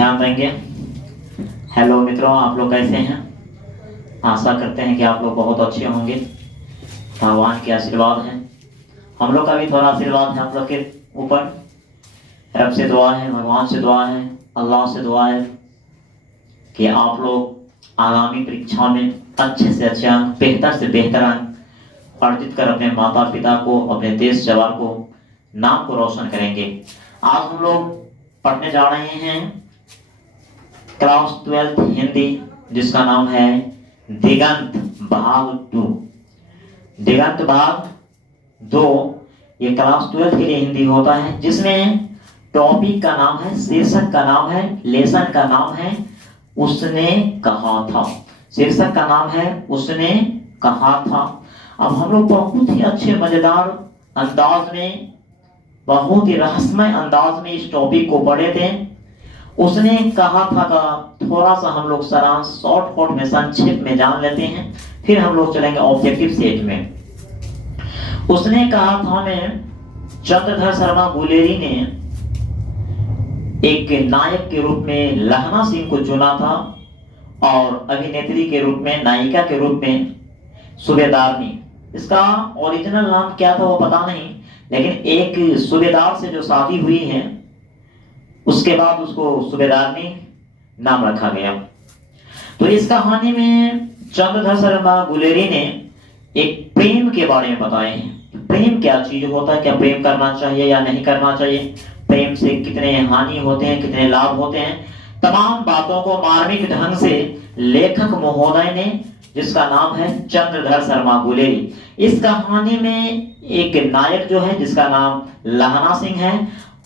ध्यान देंगे। हेलो मित्रों, आप लोग कैसे हैं? आशा करते हैं कि आप लोग बहुत अच्छे होंगे। भगवान के आशीर्वाद है, हम लोग का भी थोड़ा आशीर्वाद है आप लोग के ऊपर। रब से दुआ है, भगवान से दुआ है, अल्लाह से दुआ है कि आप लोग आगामी परीक्षा में अच्छे से अच्छे अंक, बेहतर से बेहतर अंक अर्जित कर अपने माता पिता को, अपने देश जवान को, नाम को रोशन करेंगे। आज हम लोग पढ़ने जा रहे हैं क्लास 12 हिंदी, जिसका नाम है दिगंत भाग 2। दिगंत भाग 2 ये क्लास 12 के लिए हिंदी होता है, जिसमें टॉपिक का नाम है, शीर्षक का नाम है, लेसन का नाम है उसने कहा था। शीर्षक का नाम है उसने कहा था। अब हम लोग बहुत ही अच्छे मजेदार अंदाज में, बहुत ही रहस्यमय अंदाज में इस टॉपिक को पढ़े थे। उसने कहा था का थोड़ा सा हम लोग सारांश शॉर्टकट में, संक्षेप में जान लेते हैं, फिर हम लोग चलेंगे ऑब्जेक्टिव सेट में। उसने कहा था में चंद्रधर शर्मा गुलेरी ने एक नायक के रूप में लहना सिंह को चुना था और अभिनेत्री के रूप में, नायिका के रूप में सूबेदारनी। इसका ओरिजिनल नाम क्या था वो पता नहीं, लेकिन एक सूबेदार से जो शादी हुई है उसके बाद उसको सूबेदारनी नाम रखा गया। तो इस कहानी में चंद्रधर शर्मा गुलेरी ने एक प्रेम के बारे में बताए हैं। प्रेम क्या चीज होता है, क्या प्रेम करना चाहिए या नहीं करना चाहिए, प्रेम से कितने हानि होते हैं, कितने लाभ होते हैं, तमाम बातों को मार्मिक ढंग से लेखक महोदय ने, जिसका नाम है चंद्रधर शर्मा गुलेरी। इस कहानी में एक नायक जो है जिसका नाम लहना सिंह है,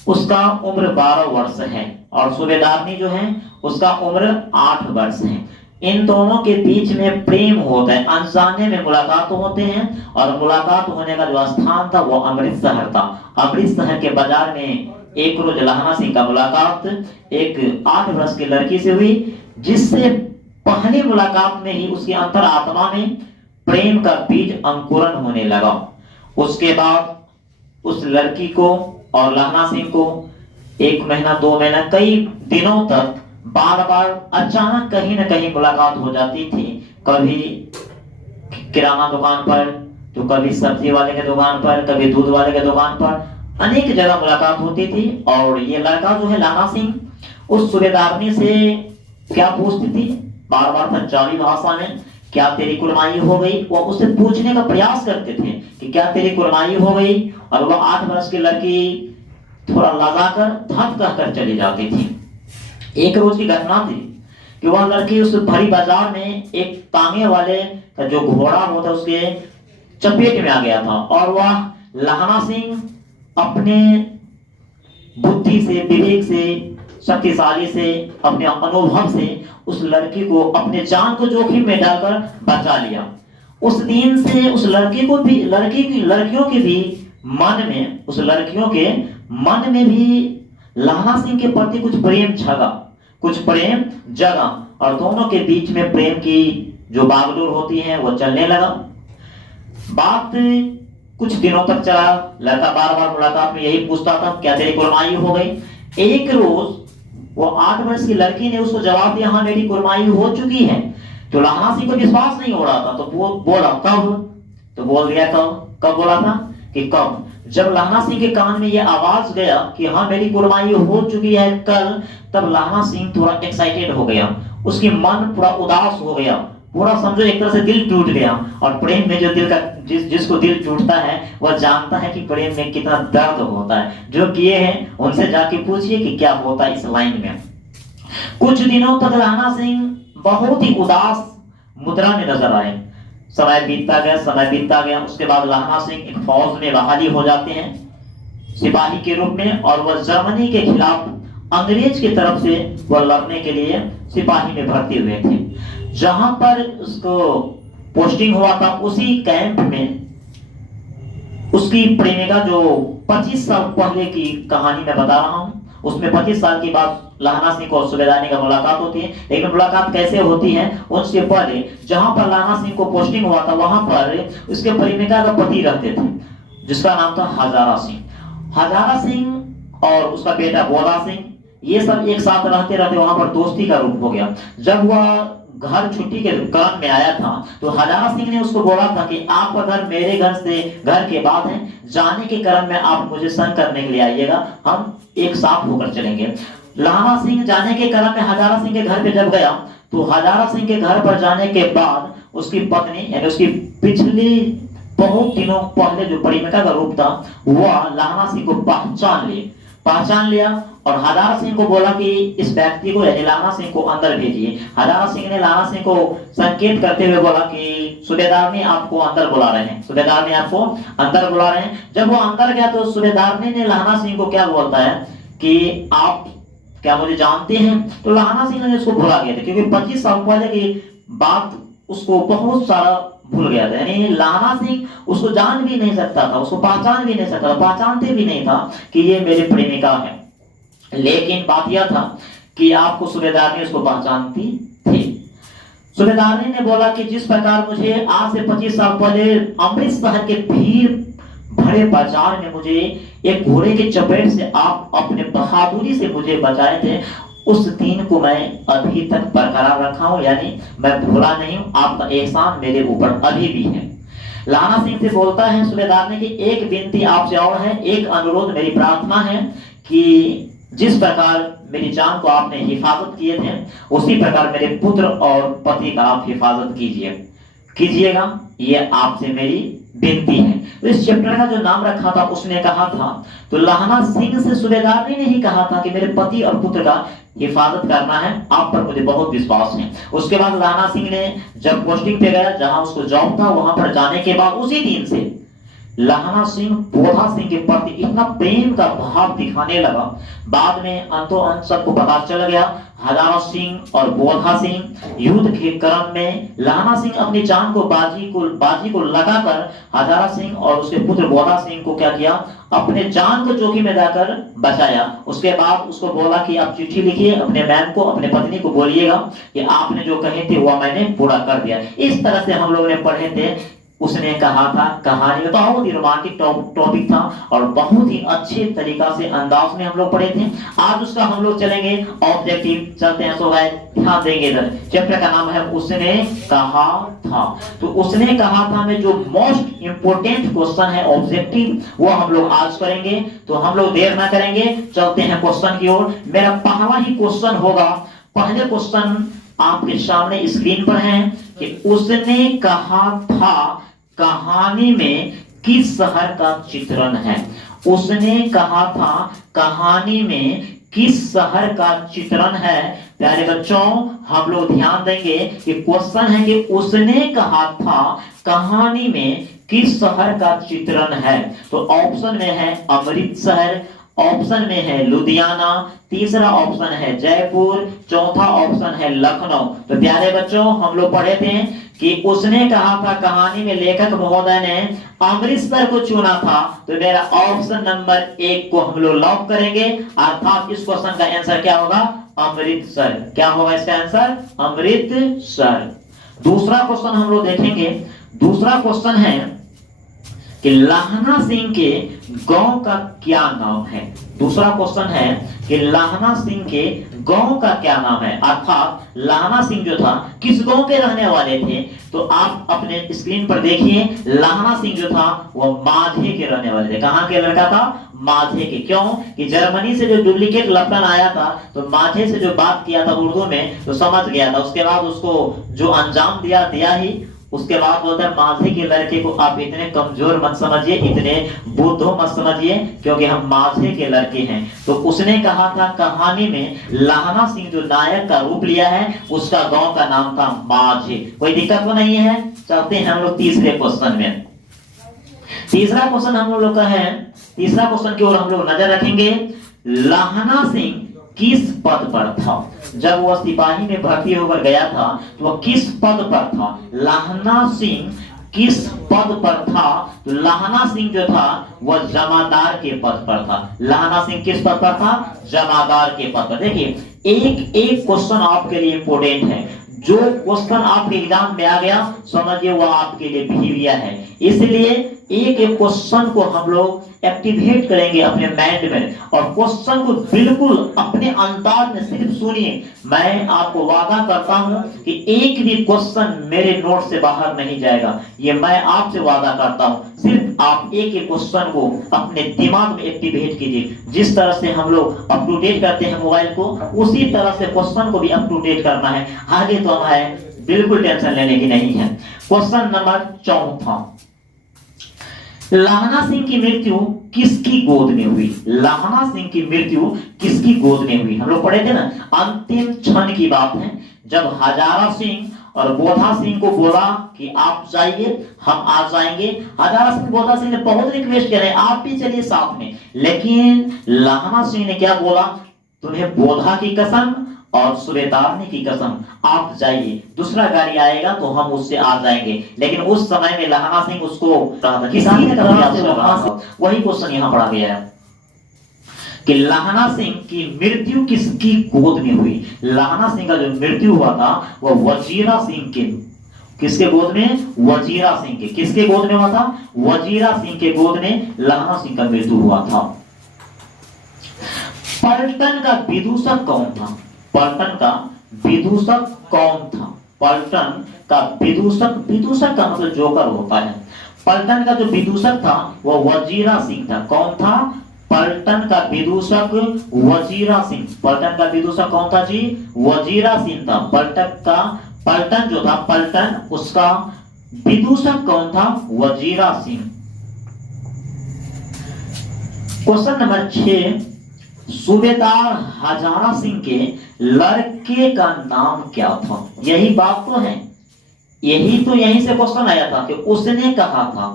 उसका उम्र 12 वर्ष है और सूबेदारनी जो है उसका उम्र 8 वर्ष है। इन दोनों के बीच में प्रेम होता है, अनजाने में मुलाकात होते हैं और मुलाकात होने का जो स्थान था वो अमृतसर था। अमृतसर के बाजार में एक रोज लहना सिंह का मुलाकात एक 8 वर्ष की लड़की से हुई, जिससे पहली मुलाकात में ही उसकी अंतर आत्मा में प्रेम का बीज अंकुरन होने लगा। उसके बाद उस लड़की को और लहना सिंह को 1 महीना 2 महीना कई दिनों तक बार बार अचानक कहीं न कहीं मुलाकात हो जाती थी। कभी किराना दुकान पर, तो कभी सब्जी वाले के दुकान पर, कभी दूध वाले के दुकान पर, अनेक जगह मुलाकात होती थी। और ये लड़का जो है लहना सिंह उस सूबेदारनी से क्या पूछती थी, बार बार पंजाबी भाषा में, क्या तेरी कुर्बानी हो गई, वो उससे पूछने का प्रयास करते थे कि क्या तेरी कुर्बानी हो गई। और वह 8 वर्ष की लड़की थोड़ा लजाकर धक कहकर चली जाती थी। एक रोज की घटना थी कि वह लड़की उस भरी बाजार में एक तांगे वाले का जो घोड़ा होता उसके चपेट में आ गया था और वह लहना सिंह अपने बुद्धि से, विवेक से, शक्तिशाली से, अपने अनुभव से उस लड़की को अपने जान को जोखिम में डालकर बचा लिया। उस दिन से उस लड़की को भी, लड़कियों के भी मन में, उस लड़कियों के मन में भी लहना सिंह के प्रति कुछ प्रेम जगा और दोनों के बीच में प्रेम की जो बागडोर होती है वो चलने लगा। बात कुछ दिनों तक चला। लड़का बार बार मुलाकात में यही पूछता था, क्या तेरी कुर्बानी हो गई। एक रोज वो 8 वर्ष की लड़की ने उसको जवाब दिया, हाँ मेरी कुर्बानी हो चुकी है। तो लहना सिंह को विश्वास नहीं हो रहा था, तो वो बोला कब, तो बोल दिया कब बोला था कि कब। जब लहना सिंह के कान में ये आवाज गया कि हाँ मेरी कुर्बानी हो चुकी है कल, तब लहना सिंह थोड़ा एक्साइटेड हो गया, उसकी मन पूरा उदास हो गया, पूरा समझो एक तरह से दिल टूट गया। और प्रेम में जो दिल का जिसको दिल टूटता है वह जानता है कि प्रेम में कितना दर्द होता है। जो किए हैं उनसे जाके पूछिए कि क्या होता है इस लाइन में। कुछ दिनों तक लहना सिंह बहुत ही उदास मुद्रा में नजर आए। समय बीतता गया। उसके बाद लहना सिंह एक फौज में बहाली हो जाते हैं सिपाही के रूप में, और वह जर्मनी के खिलाफ अंग्रेज की तरफ से वह लड़ने के लिए सिपाही में भर्ती हुए थे। जहां पर उसको पोस्टिंग हुआ था उसी कैंप में उसकी प्रेमिका, जो 25 साल पहले की कहानी मैं बता रहा हूं, उसमें 25 साल के बाद लहना सिंह को सूबेदारनी का मुलाकात होती है। लेकिन मुलाकात कैसे होती है, उससे पहले जहां पर लहना सिंह को पोस्टिंग हुआ था वहां पर उसके प्रेमिका का पति रहते थे, जिसका नाम था हजारा सिंह। हजारा सिंह और उसका बेटा बोला सिंह, ये सब एक साथ रहते रहते वहां पर दोस्ती का रूप हो गया। जब वह घर छुट्टी के क्रम में आया था तो हजारा सिंह ने उसको बोला था कि आप अगर मेरे घर के बाद हैं, जाने के क्रम में आप मुझे संग करने के लिए आइएगा, हम एक साथ होकर चलेंगे। लहाना सिंह जाने के क्रम में हजारा सिंह के घर पे जब गया तो हजारा सिंह के घर पर जाने के बाद उसकी पत्नी यानी उसकी पिछली बहुत दिनों पहले जो प्रेमिका का रूप था वह लहाना सिंह को पहचान लिया और हजारा सिंह को बोला कि इस व्यक्ति को यानी लहाना सिंह को अंदर भेजिए। हजारा सिंह ने लहाना सिंह को संकेत करते हुए बोला कि सूबेदार ने आपको अंदर बुला रहे हैं, सूबेदार ने आपको अंदर बुला रहे हैं। जब वो अंदर गया तो सूबेदार ने लहाना सिंह को क्या बोलता है कि आप क्या मुझे जानते हैं? तो लहाना सिंह ने उसको भुला गया था, क्योंकि 25 साल पहले की बात उसको बहुत सारा भूल गया था। यानी लहाना सिंह उसको जान भी नहीं सकता था, उसको पहचान भी नहीं सकता था, पहचानते भी नहीं था कि ये मेरी प्रेमिका है। लेकिन बात यह था कि आपको सूबेदार ने उसको पहचानती थी। सूबेदार ने बोला कि जिस प्रकार मुझे आज से 25 साल पहले अमृतसर के भीड़ भरे बाजार में मुझे एक घोड़े के चपेट से आप अपने बहादुरी से मुझे बचाए थे, उस दिन को मैं अभी तक बरकरार रखा हूं, यानी मैं भूला नहीं हूं। आपका एहसान मेरे ऊपर अभी भी है। लहाना सिंह से बोलता है सूबेदार ने कि एक विनती आपसे और है, एक अनुरोध, मेरी प्रार्थना है कि जिस प्रकार मेरी जान को आपने हिफाजत किए थे उसी प्रकार मेरे पुत्र और पति का आप हिफाजत कीजिएगा, ये आपसे मेरी विनती है। तो इस चैप्टर का जो नाम रखा था उसने कहा था, तो लहाना सिंह से सूबेदार ने नहीं कहा था कि मेरे पति और पुत्र का हिफाजत करना है, आप पर मुझे बहुत विश्वास है। उसके बाद लहाना सिंह ने जब पोस्टिंग पे गया, जहां उसको जॉब था, वहां पर जाने के बाद उसी दिन से लहाना सिंह बोधा सिंह के प्रति इतना प्रेम का भाव दिखाने लगा। बाद में अंतो अंत सबको पता चल गया। हजारा सिंह और बोधा सिंह युद्ध के क्रम में लहाना सिंह अपनी जान को बाजी को लगाकर हजारा सिंह और उसके पुत्र बोधा सिंह को क्या किया, अपने जान को जोखिम में जाकर बचाया। उसके बाद उसको बोला कि आप चिट्ठी लिखिए अपने मैम को, अपने पत्नी को बोलिएगा कि आपने जो कहे थे वह मैंने पूरा कर दिया। इस तरह से हम लोगों ने पढ़े थे। उसने कहा था कहानी में बहुत ही रोमांटिक टॉपिक था और बहुत ही अच्छे तरीका से अंदाज में हम लोग पढ़े थे। आज उसका हम लोग चलेंगे ऑब्जेक्टिव, चलते हैं। सो भाई ध्यान देंगे इधर। चैप्टर का नाम है उसने कहा था। तो उसने कहा था में जो मोस्ट इंपोर्टेंट क्वेश्चन है ऑब्जेक्टिव, वो हम लोग आज करेंगे। तो हम लोग देर ना करेंगे, चलते हैं क्वेश्चन की ओर। मेरा पहला ही क्वेश्चन होगा, पहले क्वेश्चन आपके सामने स्क्रीन पर है कि उसने कहा था कहानी में किस शहर का चित्रण है। उसने कहा था कहानी में किस शहर का चित्रण है। प्यारे बच्चों हम लोग ध्यान देंगे कि क्वेश्चन है कि उसने कहा था कहानी में किस शहर का चित्रण है। तो ऑप्शन में है अमृतसर, ऑप्शन में है लुधियाना, तीसरा ऑप्शन है जयपुर, चौथा ऑप्शन है लखनऊ। तो प्यारे बच्चों हम लोग पढ़े थे कि उसने कहा था कहानी में लेखक महोदय ने अमृतसर को चुना था। तो मेरा ऑप्शन नंबर 1 को हम लोग लॉक करेंगे, अर्थात इस क्वेश्चन का आंसर क्या होगा, अमृतसर। क्या होगा इसका आंसर, अमृतसर। दूसरा क्वेश्चन हम लोग देखेंगे। दूसरा क्वेश्चन है कि लहाना सिंह के गांव का क्या नाम है। दूसरा क्वेश्चन है कि लहाना सिंह के गांव का क्या नाम है, अर्थात लहाना सिंह जो था किस गांव के रहने वाले थे। तो आप अपने स्क्रीन पर देखिए, लहाना सिंह जो था वो माझे के रहने वाले थे। कहां के लड़का था, माझे के। क्यों कि जर्मनी से जो डुप्लीकेट लफ्टन आया था तो माझे से जो बात किया था उर्दू में तो समझ गया था। उसके बाद उसको जो अंजाम दिया ही। उसके बाद बोलता है माझे के लड़के को आप इतने कमजोर मत समझिए, इतने बुद्धो मत समझिए, क्योंकि हम माझे के लड़के हैं। तो उसने कहा था कहानी में लहाना सिंह जो नायक का रूप लिया है उसका गांव का नाम था माझे। कोई दिक्कत तो नहीं है। चलते हैं हम लोग तीसरे क्वेश्चन में। तीसरा क्वेश्चन हम लोग का है, तीसरा क्वेश्चन की ओर हम लोग नजर रखेंगे। लहाना सिंह किस पद पर था जब वह सिपाही में भर्ती होकर गया था, तो वह किस पद पर था। लहाना सिंह किस पद पर था। तो लहाना सिंह जो था वह जमादार के पद पर था। लहाना सिंह किस पद पर था, जमादार के पद पर। देखिए एक एक क्वेश्चन आपके लिए इंपोर्टेंट है। जो क्वेश्चन आपके एग्जाम में आ गया समझिए वह आपके लिए भी है, इसलिए एक एक क्वेश्चन को हम लोग एक्टिवेट करेंगे अपने माइंड में और क्वेश्चन को बिल्कुल अपने अंदाज में सिर्फ सुनिए। मैं आपको वादा करता हूं कि एक भी क्वेश्चन मेरे नोट से बाहर नहीं जाएगा, ये मैं आपसे वादा करता हूं। सिर्फ आप एक एक क्वेश्चन को अपने दिमाग में एक्टिवेट कीजिए। जिस तरह से हम लोग अप टू डेट करते हैं मोबाइल को, उसी तरह से क्वेश्चन को भी अप टू डेट करना है। आगे तो हमें बिल्कुल टेंशन लेने की नहीं है। क्वेश्चन नंबर 4, लाहना सिंह की मृत्यु किसकी गोद में हुई? लाहना सिंह की मृत्यु किसकी गोद में हुई? हम लोग पढ़े थे ना, अंतिम क्षण की बात है, जब हजारा सिंह और बोधा सिंह को बोला कि आप जाइए, हम आ जाएंगे। हजारा सिंह बोधा सिंह ने बहुत रिक्वेस्ट किया, आप भी चलिए साथ में, लेकिन लाहना सिंह ने क्या बोला? तुम्हें बोधा की कसम और सूबेदारनी की कसम, आप जाइए, दूसरा गाड़ी आएगा तो हम उससे आ जाएंगे। लेकिन उस समय में लाहना सिंह उसको किसी ने कहा, वही क्वेश्चन यहाँ पढ़ा गया है कि लाहना सिंह की मृत्यु किसकी गोद में हुई? लाहना सिंह का जो मृत्यु हुआ था वह वजीरा सिंह के, किसके गोद में? वजीरा सिंह के। किसके गोद में हुआ था? वजीरा सिंह के गोद में लाहना सिंह का मृत्यु हुआ था। पलटन का विदूषक कौन था? पलटन का विदूषक कौन था? पलटन का विदूषक, विदूषक का मतलब जोकर होता है। पलटन का जो विदूषक था वह वजीरा सिंह था। कौन था? पलटन का विदूषक वजीरा सिंह। पलटन का विदूषक कौन था जी? वजीरा सिंह था। पलटन जो था, पलटन, उसका विदूषक कौन था? वजीरा सिंह। क्वेश्चन नंबर 6, सूबेदार हजारा सिंह के लड़के का नाम क्या था? यही बात तो है, यही तो यहीं से क्वेश्चन आया था कि उसने कहा था,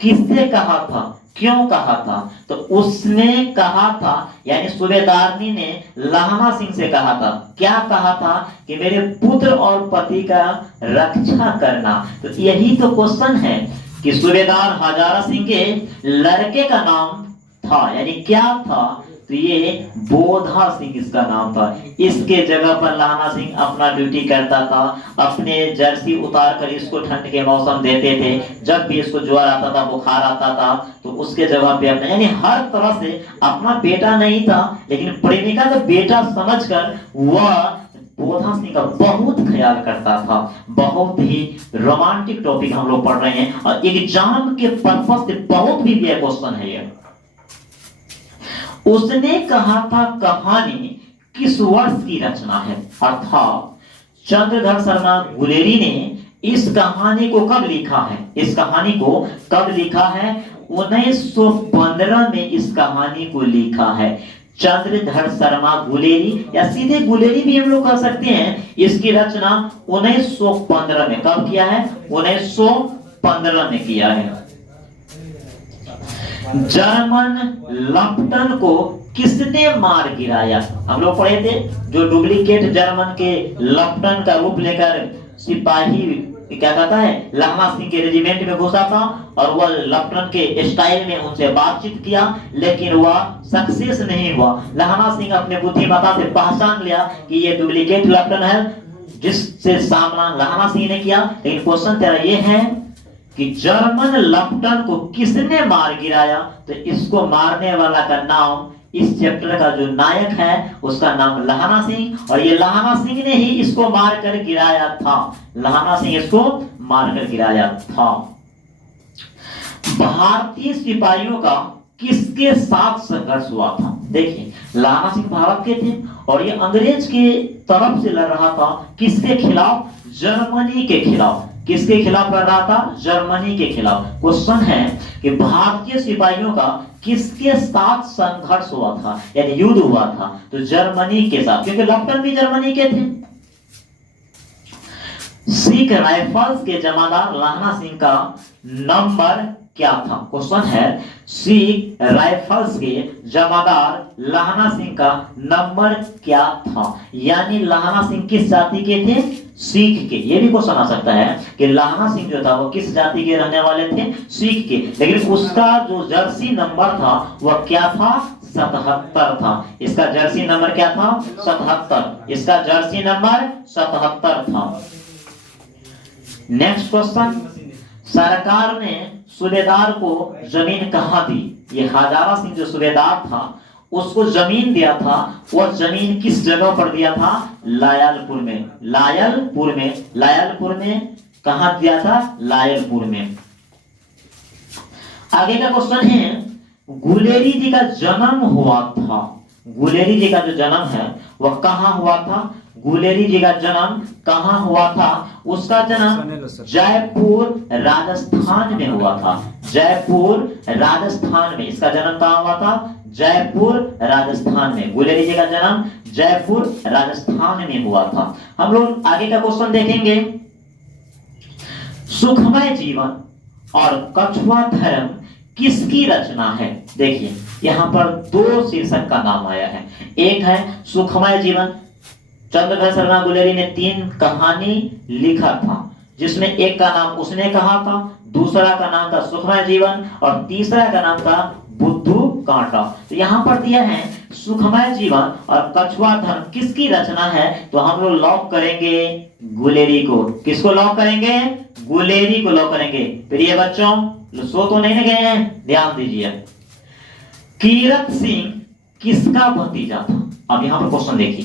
किससे कहा था, क्यों कहा था? तो उसने कहा था, यानी सूबेदारनी ने लाहना सिंह से कहा था। क्या कहा था? कि मेरे पुत्र और पति का रक्षा करना। तो यही तो क्वेश्चन है कि सूबेदार हजारा सिंह के लड़के का नाम था, यानी क्या था? तो ये बोधा सिंह इसका नाम था। इसके जगह पर लाहना सिंह अपना ड्यूटी करता था, अपने जर्सी उतार कर इसको ठंड के मौसम देते थे। जब भी इसको ज्वर आता था, बुखार आता था, तो उसके जगह पे अपने, यानी हर तरह से अपना बेटा नहीं था, लेकिन प्रेमिका का बेटा समझकर वह बोधा सिंह का बहुत ख्याल करता था। बहुत ही रोमांटिक टॉपिक हम लोग पढ़ रहे हैं और एग्जाम के पर्पस से बहुत भी क्वेश्चन है ये। उसने कहा था कहानी किस वर्ष की रचना है? अर्थात चंद्रधर शर्मा गुलेरी ने इस कहानी को कब लिखा है? इस कहानी को कब लिखा है? 1915 में इस कहानी को लिखा है चंद्रधर शर्मा गुलेरी, या सीधे गुलेरी भी हम लोग कह सकते हैं। इसकी रचना 1915 में कब किया है? 1915 में किया है। जर्मन लफ्टन को किसने मार गिराया? हम लोग पढ़े थे, जो डुप्लीकेट जर्मन के लफ्टन का रूप लेकर सिपाही क्या कहता है, लाहना सिंह के रेजिमेंट में घुसा था और वह लफ्टन के स्टाइल में उनसे बातचीत किया, लेकिन वह सक्सेस नहीं हुआ। लाहना सिंह अपने बुद्धिमत्ता से पहचान लिया कि ये डुप्लीकेट लफ्टन है, जिससे सामना लाहना सिंह ने किया। लेकिन क्वेश्चन तेरा ये है कि जर्मन लफ्टन को किसने मार गिराया? तो इसको मारने वाला का नाम, इस चैप्टर का जो नायक है उसका नाम लाहना सिंह, और ये लाहना सिंह ने ही इसको मारकर गिराया था। लाहना सिंह इसको मारकर गिराया था। भारतीय सिपाहियों का किसके साथ संघर्ष हुआ था? देखिए, लाहना सिंह भारत के थे और ये अंग्रेज के तरफ से लड़ रहा था। किसके खिलाफ? जर्मनी के खिलाफ। किसके खिलाफ लड़ रहा था? जर्मनी के खिलाफ। क्वेश्चन है कि भारतीय सिपाहियों का किसके साथ संघर्ष हुआ था, यानी युद्ध हुआ था? तो जर्मनी के साथ, क्योंकि लफ्टन भी जर्मनी के थे। सिख राइफल्स के जमादार लाहना सिंह का नंबर क्या था? क्वेश्चन है, सिख राइफल्स के जमादार लाहना सिंह का नंबर क्या था? यानी लाहना सिंह किस जाति के थे? सिख के। ये भी क्वेश्चन आ सकता है कि लाहना सिंह जो था वो किस जाति के रहने वाले थे? सिख के। लेकिन उसका जो जर्सी नंबर था वह क्या था? 77 था। इसका जर्सी नंबर क्या था? 77। इसका जर्सी नंबर 77 था। नेक्स्ट क्वेश्चन, सरकार ने सूबेदार को जमीन कहां दी? ये हजारा सिंह जो सूबेदार था उसको जमीन दिया था। वह जमीन किस जगह पर दिया था? लायलपुर में। लायलपुर में कहा दिया था? लायलपुर में। आगे का क्वेश्चन है, गुलेरी जी का जन्म हुआ था। गुलेरी जी का जो जन्म है वह कहाँ हुआ था? गुलेरी जी का जन्म कहाँ हुआ था? उसका जन्म जयपुर राजस्थान में हुआ था। जयपुर राजस्थान में इसका जन्म कहाँ हुआ था? जयपुर राजस्थान में। गुलेरी जी का जन्म जयपुर राजस्थान में हुआ था। हम लोग आगे का क्वेश्चन देखेंगे, सुखमय जीवन और कछुआ धर्म किसकी रचना है? देखिए यहां पर दो शीर्षक का नाम आया है। एक है सुखमय जीवन, चंद्रधर शर्मा गुलेरी ने 3 कहानी लिखा था, जिसमें एक का नाम उसने कहा था, दूसरा का नाम था सुखमय जीवन और तीसरा का नाम था बुद्धू कांटा। तो यहाँ पर दिया है सुखमय जीवन और कछुआ धर्म किसकी रचना है? तो हम लोग लॉक करेंगे गुलेरी को। किसको लॉक करेंगे? गुलेरी को लॉक करेंगे। प्रिय बच्चों सो तो नहीं गए हैं, ध्यान दीजिए। कीरत सिंह किसका भतीजा था? अब यहाँ पर क्वेश्चन देखिए,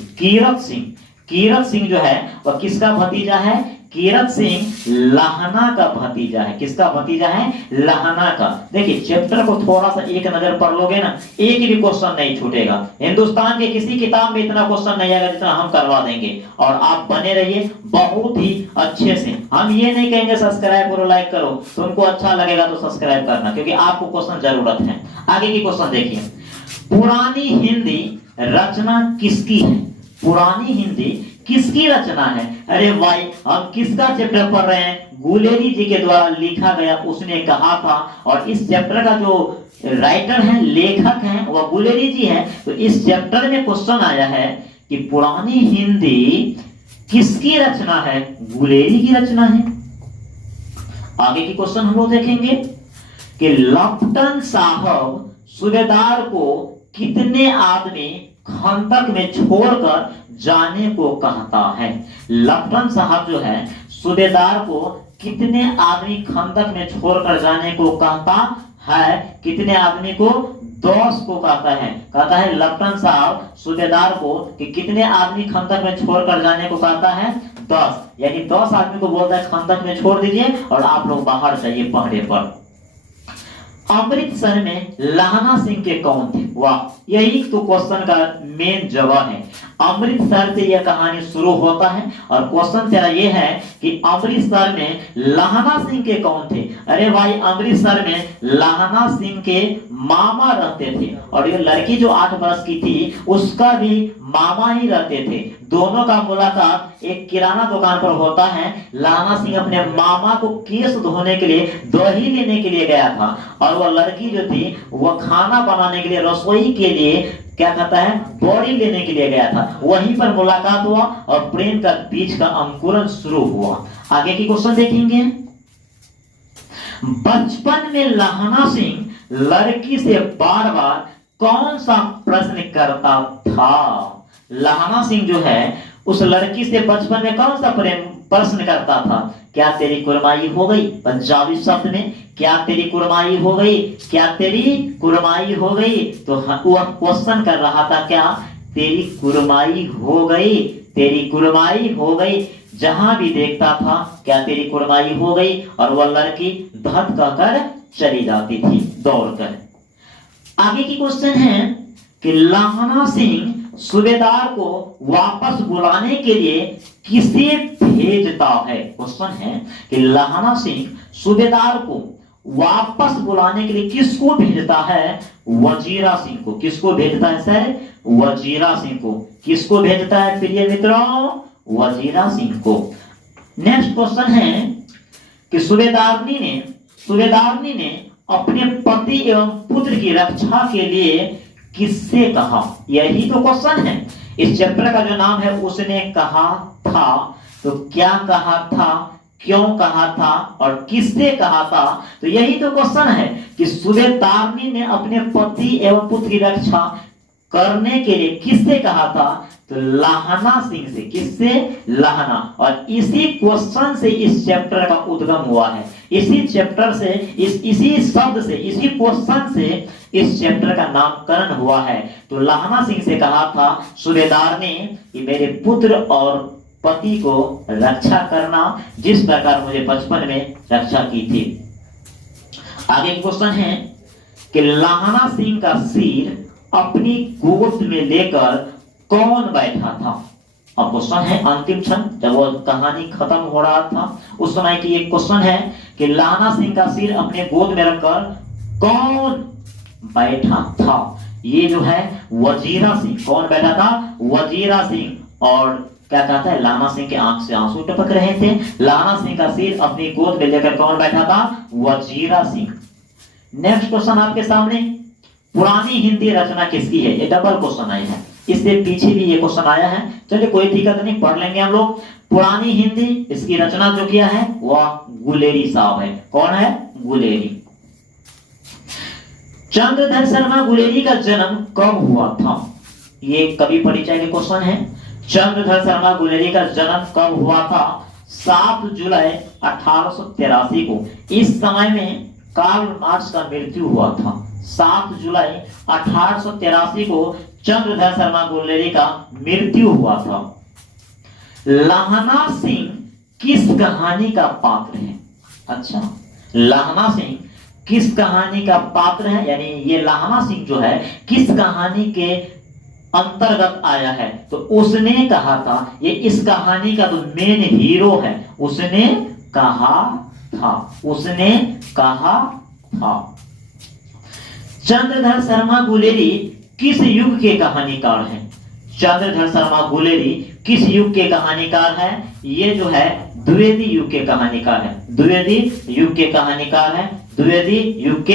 कीरत सिंह जो है वह किसका भतीजा है? कीरत सिंह लाहना का भतीजा है। किसका भतीजा है? लाहना का। देखिए चैप्टर को थोड़ा सा एक नजर पढ़ लोगे ना, एक भी क्वेश्चन नहीं छूटेगा। हिंदुस्तान के किसी किताब में इतना क्वेश्चन नहीं आएगा जितना हम करवा देंगे, और आप बने रहिए बहुत ही अच्छे से। हम ये नहीं कहेंगे सब्सक्राइब करो, लाइक करो, तुमको अच्छा लगेगा तो सब्सक्राइब करना, क्योंकि आपको क्वेश्चन जरूरत है। आगे की क्वेश्चन देखिए, पुरानी हिंदी रचना किसकी है? पुरानी हिंदी किसकी रचना है? अरे भाई हम किसका चैप्टर पढ़ रहे हैं? गुलेरी जी के द्वारा लिखा गया, उसने कहा था। और इस चैप्टर का जो राइटर है, लेखक है, वह गुलेरी जी है। तो इस चैप्टर में क्वेश्चन आया है कि पुरानी हिंदी किसकी रचना है? गुलेरी की रचना है। आगे की क्वेश्चन हम लोग देखेंगे कि लप्टन साहब सूबेदार को कितने आदमी खंदक में छोड़कर जाने को कहता है? लप्टन साहब जो है सूबेदार को कितने आदमी खंदक में छोड़कर जाने को कहता है? कितने आदमी को? 10 को कहता है लप्टन साहब सूबेदार को कि कितने आदमी खंदक में छोड़कर जाने को कहता है? 10। यानी 10 आदमी को बोलता है खंदक में छोड़ दीजिए और आप लोग बाहर जाइए पहरे पर। अमृतसर में लाहना सिंह के कौन थे? वाह, यही तो क्वेश्चन का मेन जवाब है। अमृतसर से यह कहानी शुरू होता है और क्वेश्चन तेरा ये है कि अमृतसर में लाहना सिंह के कौन थे? अरे भाई अमृतसर में लाहना सिंह के मामा रहते थे, और ये लड़की जो 8 वर्ष की थी उसका भी मामा ही रहते थे। दोनों का मुलाकात एक किराना दुकान पर होता है। लाहना सिंह अपने मामा को केस धोने के लिए दही लेने के लिए गया था, और वह लड़की जो थी वह खाना बनाने के लिए, रसोई के लिए क्या कहता है, बॉडी लेने के लिए गया था। वहीं पर मुलाकात हुआ और प्रेम का बीज का अंकुरन शुरू हुआ। आगे की क्वेश्चन देखेंगे, बचपन में लाहना सिंह लड़की से बार बार कौन सा प्रश्न करता था? लाहना सिंह जो है उस लड़की से बचपन में कौन सा प्रश्न करता था? क्या तेरी कुरमाई हो गई? पंजाबी शब्द में क्या तेरी कुरमाई हो गई? क्या तेरी कुरमाई हो गई? तो वह क्वेश्चन कर रहा था, क्या तेरी कुरमाई हो गई? तेरी कुरमाई हो गई। जहां भी देखता था क्या तेरी कुरमाई हो गई, और वह लड़की धत कहकर चली जाती थी दौड़कर। आगे की क्वेश्चन है कि लाहना सिंह सूबेदार को वापस बुलाने के लिए किसे भेजता है? क्वेश्चन है कि लाहना सिंह सूबेदार को वापस बुलाने के लिए किसको भेजता है? वजीरा सिंह को। किसको भेजता है सर? वजीरा सिंह को। किसको भेजता है प्रिय मित्रों? वजीरा सिंह को। नेक्स्ट क्वेश्चन है कि सूबेदारनी ने अपने पति एवं पुत्र की रक्षा के लिए किससे कहा? यही तो क्वेश्चन है। इस चैप्टर का जो नाम है उसने कहा था, तो क्या कहा था, क्यों कहा था और किससे कहा था? तो यही तो क्वेश्चन है कि सूबेदारनी ने अपने पति एवं पुत्र की रक्षा करने के लिए किससे कहा था? तो लाहना सिंह से। किससे? लाहना। और इसी क्वेश्चन से इस चैप्टर का उद्गम हुआ है। इसी चैप्टर से, इसी शब्द से, इसी क्वेश्चन से इस चैप्टर का नामकरण हुआ है। तो लाहना सिंह से कहा था सूबेदार ने कि मेरे पुत्र और पति को रक्षा करना, जिस प्रकार मुझे बचपन में रक्षा की थी। आगे क्वेश्चन है कि लाहना सिंह का सिर अपनी गोद में लेकर कौन बैठा था। अब क्वेश्चन है अंतिम क्षण, जब वो कहानी खत्म हो रहा था उस समय की एक क्वेश्चन है कि लाहना सिंह का सिर अपने गोद में रखकर कौन बैठा था। ये जो है वजीरा सिंह। कौन बैठा था? वजीरा सिंह। और क्या कहता है, लाहना सिंह के आंख से आंसू टपक रहे थे। लाहना सिंह का सिर अपनी गोद में लेकर कौन बैठा था? वजीरा सिंह। नेक्स्ट क्वेश्चन आपके सामने, पुरानी हिंदी रचना किसकी है? ये डबल क्वेश्चन आई है, इससे पीछे भी ये क्वेश्चन आया है। चलिए कोई दिक्कत नहीं, पढ़ लेंगे हम लोग। पुरानी हिंदी, इसकी रचना जो किया है वह गुलेरी साहब है। कौन है? गुलेरी। चंद्रधर शर्मा गुलेरी का जन्म कब हुआ था? ये कवि परिचय के क्वेश्चन है। चंद्रधर शर्मा गुलेरी का जन्म कब हुआ था? 7 जुलाई 1883 को। इस समय में कार्ल मार्क्स का मृत्यु हुआ था। 7 जुलाई 1883 को चंद्रधर शर्मा गुलेरी का मृत्यु हुआ था। लाहना सिंह किस कहानी का पात्र है? अच्छा, लाहना सिंह किस कहानी का पात्र है, यानी ये लाहना सिंह जो है किस कहानी के अंतर्गत आया है? तो उसने कहा था, ये इस कहानी का जो मेन हीरो है, उसने कहा था। चंद्रधर शर्मा गुलेरी किस युग के कहानीकार हैं? चंद्रधर शर्मा गुलेरी किस युग के कहानीकार हैं? ये जो है द्विवेदी युग के कहानीकार हैं। द्विवेदी युग के कहानीकार हैं। द्विवेदी युग के